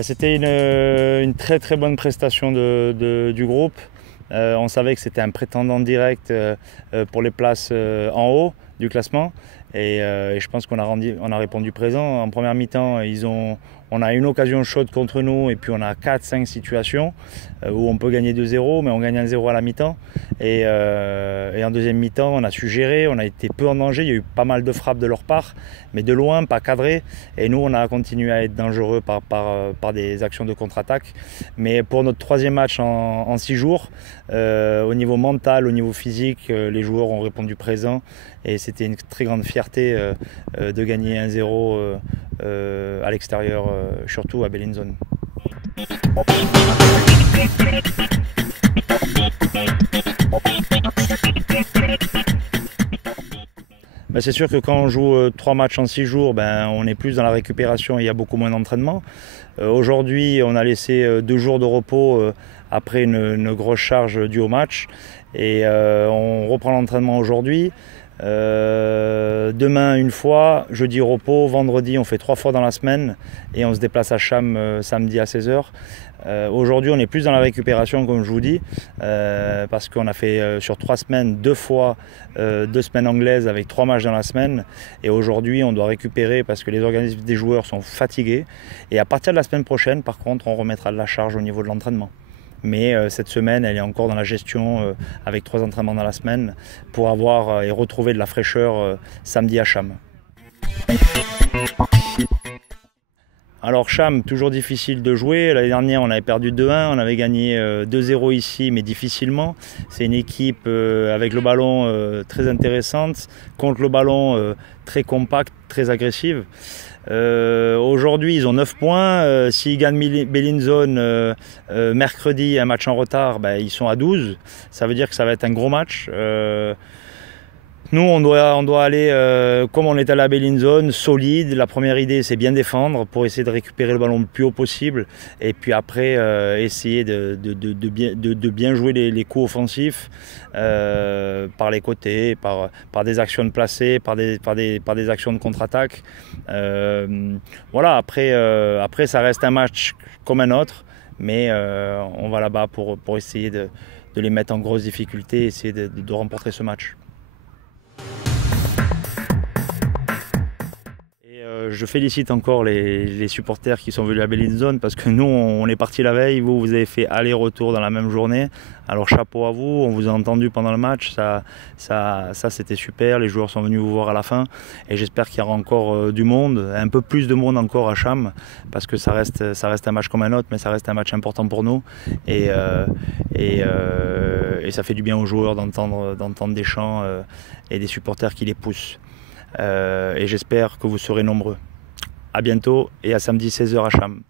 C'était une très très bonne prestation du groupe. On savait que c'était un prétendant direct pour les places en haut du classement et je pense qu'on a répondu présent. En première mi-temps, on a une occasion chaude contre nous et puis on a 4-5 situations où on peut gagner 2-0, mais on gagne 1-0 à la mi-temps. Et en deuxième mi-temps, on a su gérer, on a été peu en danger, il y a eu pas mal de frappes de leur part, mais de loin, pas cadré. Et nous, on a continué à être dangereux par des actions de contre-attaque. Mais pour notre troisième match en 6 jours, au niveau mental, au niveau physique, les joueurs ont répondu présent. Et c'était une très grande fierté de gagner 1-0 à l'extérieur, surtout à Bellinzone. C'est sûr que quand on joue 3 matchs en 6 jours, on est plus dans la récupération et il y a beaucoup moins d'entraînement. Aujourd'hui, on a laissé 2 jours de repos après une grosse charge due au match. Et on reprend l'entraînement aujourd'hui. Demain une fois, jeudi repos, vendredi on fait 3 fois dans la semaine et on se déplace à Cham samedi à 16h. Aujourd'hui on est plus dans la récupération comme je vous dis parce qu'on a fait sur 3 semaines 2 fois 2 semaines anglaises avec 3 matchs dans la semaine et aujourd'hui on doit récupérer parce que les organismes des joueurs sont fatigués et à partir de la semaine prochaine par contre on remettra de la charge au niveau de l'entraînement. Mais cette semaine, elle est encore dans la gestion avec 3 entraînements dans la semaine pour avoir et retrouver de la fraîcheur samedi à Cham. Alors Cham, toujours difficile de jouer. L'année dernière, on avait perdu 2-1, on avait gagné 2-0 ici, mais difficilement. C'est une équipe avec le ballon très intéressante, contre le ballon très compact, très agressive. Aujourd'hui, ils ont 9 points. S'ils gagnent Bellinzone mercredi, un match en retard, ils sont à 12. Ça veut dire que ça va être un gros match. Nous, on doit aller, comme on est allé à Bellinzone, solide. La première idée, c'est bien défendre pour essayer de récupérer le ballon le plus haut possible. Et puis après, essayer de bien jouer les coups offensifs par les côtés, par des actions de placées, par des actions de contre-attaque. Voilà, après, ça reste un match comme un autre. Mais on va là-bas pour essayer de les mettre en grosse difficulté et essayer de remporter ce match. Je félicite encore les supporters qui sont venus à Bellinzone parce que nous on est parti la veille, vous avez fait aller-retour dans la même journée. Alors chapeau à vous, on vous a entendu pendant le match, ça c'était super, les joueurs sont venus vous voir à la fin et j'espère qu'il y aura encore du monde, un peu plus de monde encore à Cham parce que ça reste un match comme un autre mais ça reste un match important pour nous et ça fait du bien aux joueurs d'entendre des chants et des supporters qui les poussent. Et j'espère que vous serez nombreux. A bientôt et à samedi 16h à Cham.